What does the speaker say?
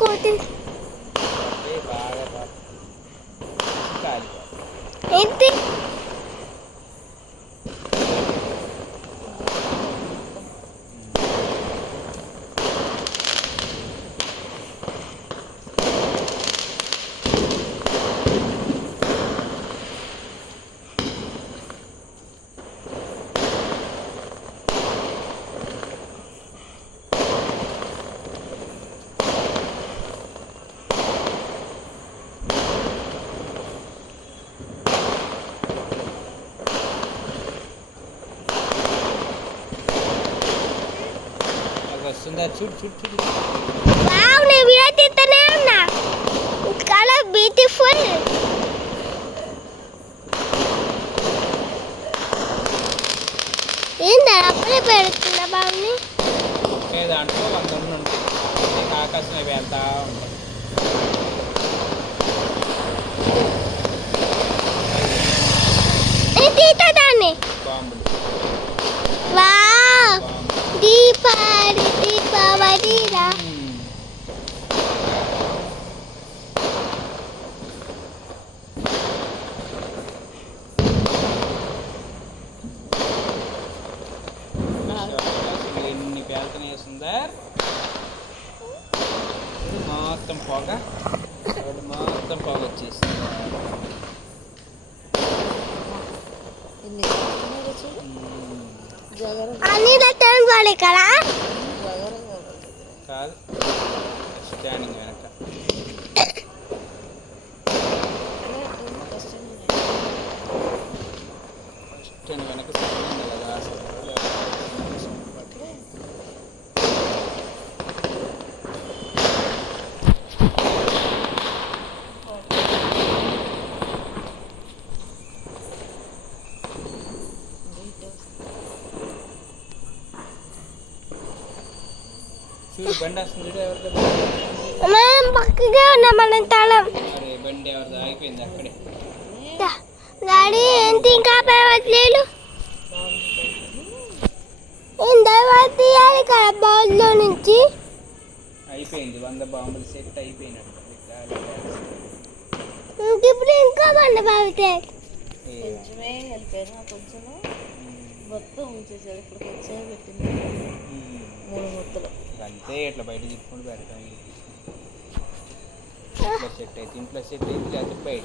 కోతి బాగా కాలిపోతుంది. ఏంటి వస్తుందా? చూడు చూడు చూడు. వావ్ నేను వీడియో తీస్తూనే ఉన్నా. చాలా బ్యూటిఫుల్. ఏందా అప్పుడే పెడుతున్నా బాబుని. దాంట్లో 100 ఉంటాయి. ఆకాశం వెళ్తా ఉంటాయి. నేను తీస్తా దాన్ని. బాంబులు వావ్ దీపావళి దీపావళి రా. ఎన్ని పేలుతున్నాయి సుందర్. మొత్తం పొగ మొత్తం పొగ వచ్చేసింది. అన్ని లెక్కలు పడే కదా కాదు స్టాండింగ్ వెనక స్టాండింగ్ వెనక కదా. చూడు బండి వస్తుంది చూడు. ఎవరితో మనం పక్కగా ఉన్నాం మనం తాళం. అరే బండి ఎవరిదో ఆగిపోయింది అక్కడే. డాడీ ఏంటి ఇంకా పేవట్లేదు. తర్వాత తీయాలి కదా బౌల్లో నుంచి. అయిపోయింది 100 బాంబులు సెట్ అయిపోయినట్టు. ఇప్పుడు ఇంకా 100 బాగుతాయి. కొంచెమే కలిపాను. కొంచెము మొత్తం ఉంచేసారు. ఇప్పుడు కొంచెమే పెట్టింది. 3 ముద్దలు అంతే. ఇట్లా బయట తిప్పుకుంటూ పెడతాను. ఇంట్లో సెట్ అయితే ఇంట్లో సెట్ అయితే లేకపోతే బయట.